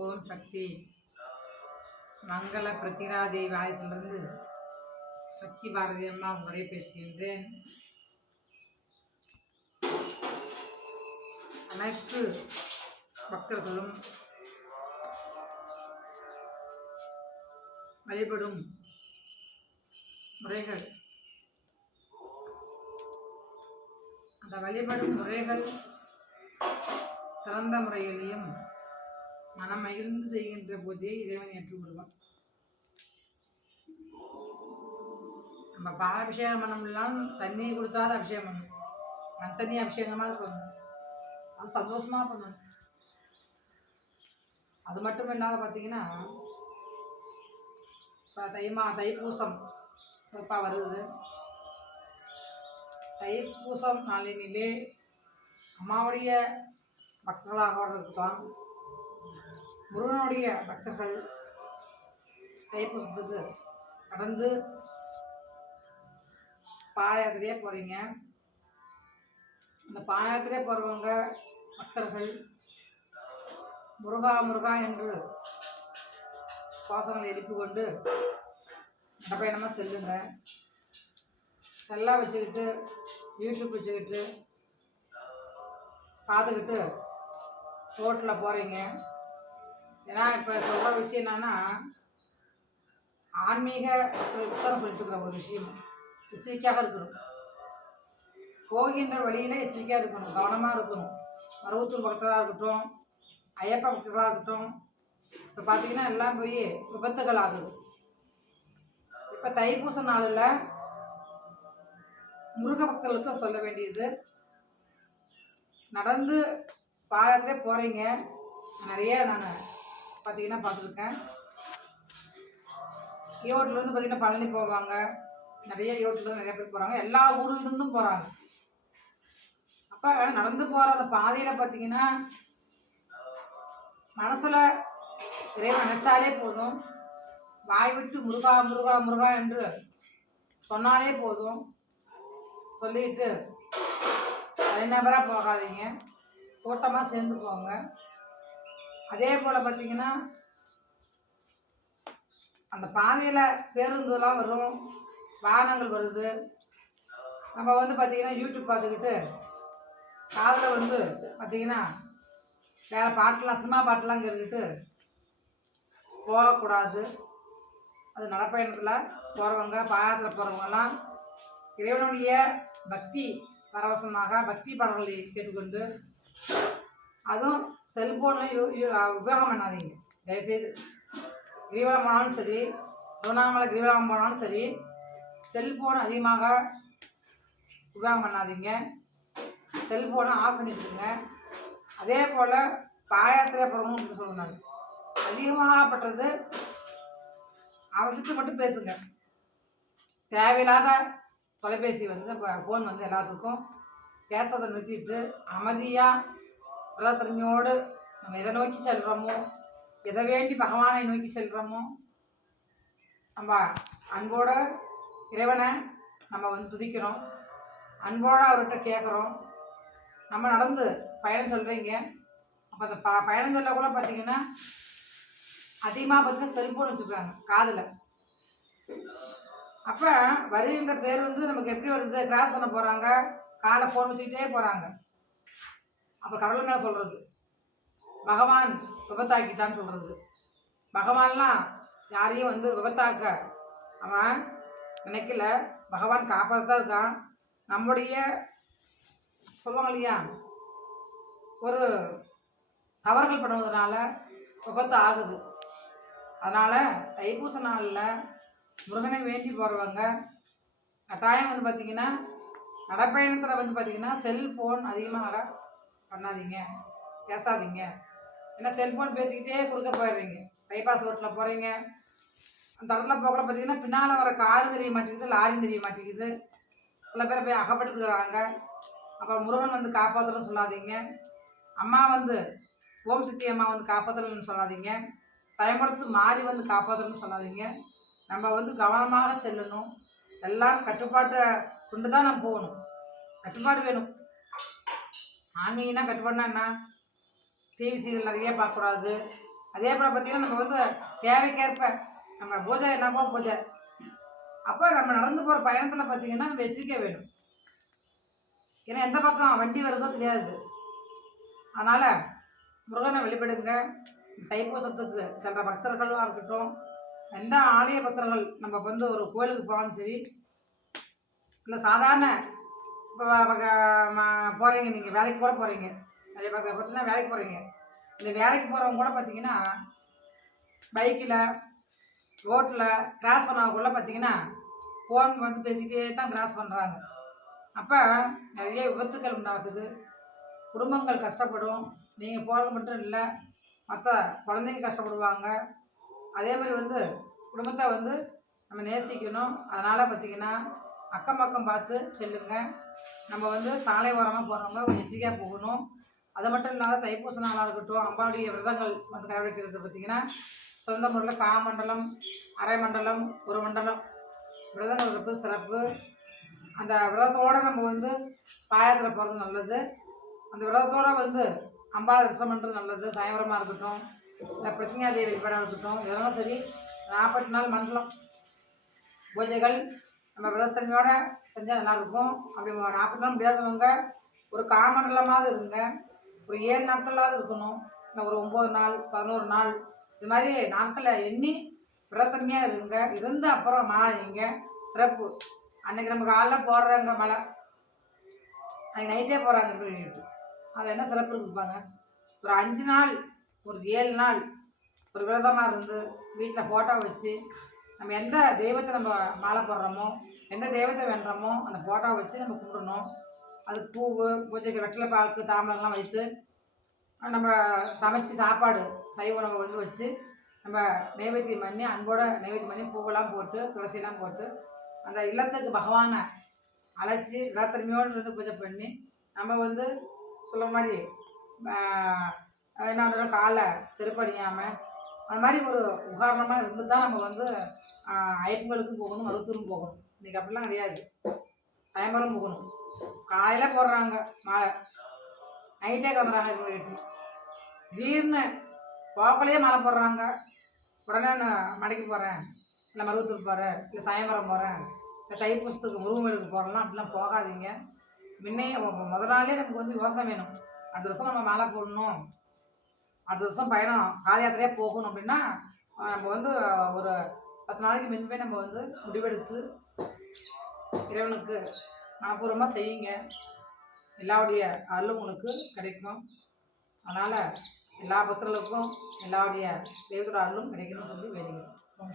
ஓம் சக்தி. மங்கள பிரதிரா தேவி ஆலயத்திலிருந்து சக்தி பாரதி அம்மா உங்களுடைய பேசுகின்றேன். அனைத்து பக்தர்களும் வழிபடும் முறைகள். அந்த வழிபடும் முறைகள் சிறந்த முறையிலையும் மனம் மகிழ்ந்து செய்கின்ற பூஜையை இறைவன் ஏற்றுக்கொள்வான். நம்ம பாலாபிஷேகம் பண்ணோம்லாம் தண்ணி கொடுக்காத அபிஷேகம் பண்ணணும் மண் தண்ணி அபிஷேகமாக பண்ணணும் அது சந்தோஷமாக பண்ணணும் அது மட்டும் இல்லாத பார்த்தீங்கன்னா இப்போ தைப்பூசம் சிறப்பாக வருது. தைப்பூசம் நாளினிலே அம்மாவுடைய பக்தர்களாக இருக்கலாம் முருகனுடைய பக்தர்கள் தைப்பூசத்துக்கு கடந்து பாதயாத்திரையே போகிறீங்க அந்த பாதயாத்திரையே போகிறவங்க பக்தர்கள் முருகா முருகா என்று சுவாசங்களை எழுப்பி கொண்டு நடப்பயணமாக செல்லுங்க. செல்லாக வச்சுக்கிட்டு யூடியூப் வச்சுக்கிட்டு பார்த்துக்கிட்டு ரோட்டில் போகிறீங்க ஏன்னா இப்போ சொல்கிற விஷயம் என்னன்னா ஆன்மீக உத்தரம் சொல்லிட்டுருக்குற ஒரு விஷயம். எச்சரிக்கையாக இருக்கணும். போகின்ற வழியில் எச்சரிக்கையாக இருக்கணும். கவனமாக இருக்கணும். மருவத்தூர் பக்தராக இருக்கட்டும் ஐயப்ப பக்தர்களாக இருக்கட்டும் இப்போ பார்த்தீங்கன்னா எல்லாம் போய் விபத்துகள் ஆகுது. இப்போ தைப்பூச நாளில் முருக பக்தர்களுக்கு சொல்ல வேண்டியது நடந்து பாதத்திலே போகிறீங்க நிறைய நான் பார்த்தீங்கன்னா பார்த்துருக்கேன் ஈரோட்டிலேருந்து பார்த்தீங்கன்னா பழனி போவாங்க. நிறைய ஈரோட்டிலேருந்து நிறைய பேர் போகிறாங்க எல்லா ஊர்லேருந்தும் போகிறாங்க அப்போ நடந்து போகிற அந்த பாதையில் பார்த்தீங்கன்னா மனசில் இறைவன் நினச்சாலே போதும். வாய் விட்டு முருகா முருகா முருகா என்று சொன்னாலே போதும். சொல்லிட்டு தனிநபராக போகாதீங்க. கூட்டமாக சேர்ந்து போங்க. அதே போல் பார்த்தீங்கன்னா அந்த பாதையில் பேருந்துலாம் வரும் வாகனங்கள் வருது. நம்ம வந்து பார்த்திங்கன்னா யூடியூப் பார்த்துக்கிட்டு காதில் வந்து பார்த்திங்கன்னா வேறு பாட்டெலாம் சினிமா பாட்டெலாம் கேட்டுக்கிட்டு போகக்கூடாது. அது நடப்பயணத்தில் போகிறவங்க பாயத்தில் போகிறவங்கலாம் இறைவனுடைய பக்தி பரவசமாக பக்தி பாடல்களை கேட்டுக்கொண்டு அதுவும் செல்ஃபோனில் யூ யூ உபயோகம் பண்ணாதீங்க. தயவுசெய்து. கிரிவலம் போனாலும் சரி திருவண்ணாமலை கிரிவலம் போனாலும் சரி செல்ஃபோன் அதிகமாக உபயோகம் பண்ணாதீங்க. செல்ஃபோனை ஆஃப் பண்ணி வச்சுருங்க அதே போல் பாயத்திலே போகிறவங்க சொல்லுங்க அதிகமாகப்பட்டது அவசியத்தை மட்டும் பேசுங்க. தேவையில்லாத தொலைபேசி வந்து இப்போ ஃபோன் வந்து எல்லாத்துக்கும் பேசுறதை நிறுத்திட்டு அமைதியாக பிரதன்மையோடு நம்ம எதை நோக்கி செல்கிறோமோ எதை வேண்டி பகவானை நோக்கி செல்கிறோமோ நம்ம அன்போட இறைவனை நம்ம வந்து துதிக்கிறோம். அன்போடு அவர்கிட்ட கேட்குறோம். நம்ம நடந்து பயணம் சொல்கிறீங்க அப்போ அந்த ப பயணம் சொல்ல கூட பார்த்தீங்கன்னா அதிகமாக பார்த்தீங்கன்னா செல்ஃபோன் வச்சுருக்காங்க காதில். அப்போ வருகின்ற பேர் வந்து நமக்கு எப்படி வருது? கிராஸ் பண்ண போகிறாங்க காலை ஃபோன் வச்சுக்கிட்டே போகிறாங்க அப்போ கடவுள் மேலே சொல்கிறது பகவான் விபத்தாக்கிட்டான்னு சொல்கிறது பகவான்லாம் யாரையும் வந்து விபத்தாக்க அவன் நினைக்கல. பகவான் காப்பாற்ற இருக்கான். நம்முடைய சொல்லுவாங்க இல்லையா? ஒரு தவறுகள் பண்ணுவதனால விபத்து ஆகுது. அதனால் தைப்பூச நாளில் முருகனை வேண்டி போகிறவங்க கட்டாயம் வந்து பார்த்திங்கன்னா நடப்பயணத்தில் வந்து பார்த்திங்கன்னா செல்ஃபோன் அதிகமாக பண்ணாதீங்க. பேசாதீங்க. ஏன்னா செல்ஃபோன் பேசிக்கிட்டே குறுக்க போயிடுறீங்க. பைபாஸ் ரோட்டில் போகிறீங்க அந்த இடத்துல போகல பார்த்தீங்கன்னா பின்னால் வர காரு தெரிய மாட்டேங்குது லாரி தெரிய மாட்டேங்குது. சில பேர் போய் அகப்பட்டுக்கிறாங்க அப்புறம் முருகன் வந்து காப்பாற்றணும்னு சொல்லாதீங்க. அம்மா வந்து ஓம் சக்தி அம்மா வந்து காப்பாற்றணும்னு சொல்லாதீங்க. சயம்படுத்து மாறி வந்து காப்பாற்றணும்னு சொல்லாதீங்க. நம்ம வந்து கவனமாக செல்லணும். எல்லாம் கட்டுப்பாட்டை கொண்டு தான் நம்ம போகணும். கட்டுப்பாடு வேணும். ஆன்மீகம்னா கட்டுப்பாடுனா என்ன? டிவி சீரியல் நிறைய பார்க்கக்கூடாது. அதே போல் பார்த்தீங்கன்னா நம்ம வந்து தேவைக்கேற்ப நம்ம பூஜை என்னப்போ பூஜை? அப்போ நம்ம நடந்து போகிற பயணத்தில் பார்த்தீங்கன்னா நம்ம எச்சரிக்கை வேணும். ஏன்னா எந்த பக்கம் வண்டி வருதோ தெரியாது. அதனால் முருகனை வெளிப்படுங்க தைப்பூசத்துக்கு சென்ற பக்தர்களாக இருக்கட்டும் எந்த ஆலய பக்தர்கள் நம்ம வந்து ஒரு கோயிலுக்கு போனாலும் சரி இல்லை சாதாரண இப்போ போகிறீங்க நீங்கள் வேலைக்கு கூட போகிறீங்க நிறைய பக்கம் பார்த்தீங்கன்னா வேலைக்கு போகிறீங்க இந்த வேலைக்கு போகிறவங்க கூட பார்த்தீங்கன்னா பைக்கில் ரோட்டில் கிராஸ் பண்ணவக்குள்ள பார்த்தீங்கன்னா ஃபோன் வந்து பேசிக்கிட்டே தான் கிராஸ் பண்ணுறாங்க அப்போ நிறைய விபத்துக்கள் உண்டாகுது. குடும்பங்கள் கஷ்டப்படும். நீங்கள் போகிறது மட்டும் இல்லை மற்ற குழந்தைங்க கஷ்டப்படுவாங்க. அதே மாதிரி வந்து குடும்பத்தை வந்து நம்ம நேசிக்கணும். அதனால் பார்த்திங்கன்னா அக்கம் பக்கம் பார்த்து செல்லுங்க. நம்ம வந்து சாலை ஓரமாக போகிறவங்க கொஞ்சம் எச்சரிக்கையாக போகணும். அது மட்டும் இல்லாத தைப்பூச நாளாக இருக்கட்டும் அம்பாவுடைய விரதங்கள் வந்து கடைபிடிக்கிறது பார்த்திங்கன்னா சொந்த முறையில் காமண்டலம் அரை மண்டலம் ஒரு மண்டலம் விரதங்கள் இருப்பது சிறப்பு. அந்த விரதத்தோடு நம்ம வந்து பாயத்தில் போகிறது நல்லது. அந்த விரதத்தோடு வந்து அம்பா தரிசனம் பண்ணுறது நல்லது. சாயந்தரமாக இருக்கட்டும் இல்லை பிரத்யா வழிபாடாக இருக்கட்டும் இதெல்லாம் சரி நாற்பத்தி நாலு மண்டலம் பூஜைகள் நம்ம விரதத்தன்மையோட செஞ்சால் நல்லாயிருக்கும். அப்படி நாற்பது நாள் முடியாதவங்க ஒரு காமண்டலமாவது இருங்க. ஒரு ஏழு நாட்களாவது இருக்கணும். இல்லை ஒரு ஒம்பது நாள் பதினோரு நாள். இது மாதிரி நாட்களை எண்ணி விரதத்தன்மையாக இருங்க. இருந்து அப்புறம் மாறிங்க சிறப்பு. அன்றைக்கி நம்ம காலைல போடுறாங்க மழை. அன்றைக்கி நைட்டே போகிறாங்க சொல்லிட்டு அதில் என்ன சிறப்பு இருப்பாங்க ஒரு அஞ்சு நாள் ஒரு ஏழு நாள் ஒரு விரதமாக இருந்து வீட்டில் ஃபோட்டோ வச்சு நம்ம எந்த தெய்வத்தை நம்ம மாலை போடுறோமோ எந்த தெய்வத்தை வேண்டுறோமோ அந்த ஃபோட்டோ வச்சு நம்ம கும்பிடணும். அதுக்கு பூவு பூஜைக்கு வெற்றிலை பாக்கு தாம்பரம்லாம் வைத்து நம்ம சமைச்சு சாப்பாடு கை உணவு வந்து வச்சு நம்ம நைவேத்தியம் பண்ணி அன்போட நைவேத்தியம் பண்ணி பூவெல்லாம் போட்டு துளசியெல்லாம் போட்டு அந்த இல்லத்துக்கு பகவானை அழைச்சி ராத்திரிமையோடு இருந்து பூஜை பண்ணி நம்ம வந்து சொல்ல மாதிரி என்ன காலை செருப்பணியாமல் அது மாதிரி ஒரு உதாரணமாக இருந்து தான் நம்ம வந்து ஐயப்பங்களுக்கும் போகணும் மருத்துவரும் போகணும். இன்றைக்கி அப்படிலாம் கிடையாது. சாயந்தரம் போகணும். காலையில் போடுறாங்க மாலை. நைட்டே கிளம்புறாங்க இவங்க வீட்டு திடீர்னு போக்கலையே மாலை போடுறாங்க. உடனே நான் மடைக்கு போகிறேன் இல்லை மருவத்தூர் போகிறேன் இல்லை சாயம்பரம் போகிறேன் இல்லை தைப்பூசத்துக்கு முருகங்களுக்கு போடலாம் அப்படிலாம் போகாதீங்க. முன்னே முதல் நாளே நமக்கு வந்து யோசனை வேணும். அடுத்த வருஷம் நம்ம மாலை போடணும். அடுத்த வருஷம் பயணம் காலயாத்திரையாக போகணும் அப்படின்னா நம்ம வந்து ஒரு பத்து நாளைக்கு முன்பே நம்ம வந்து முடிவெடுத்து இறைவனுக்கு மனப்பூர்வமாக செய்யுங்க. எல்லாருடைய அருளும் உங்களுக்கு கிடைக்கும். அதனால் எல்லா பக்தர்களுக்கும் எல்லாருடைய தெய்வத்தோட அருளும் கிடைக்கணும்னு சொல்லி வேண்டிக்கிறோம். ரொம்ப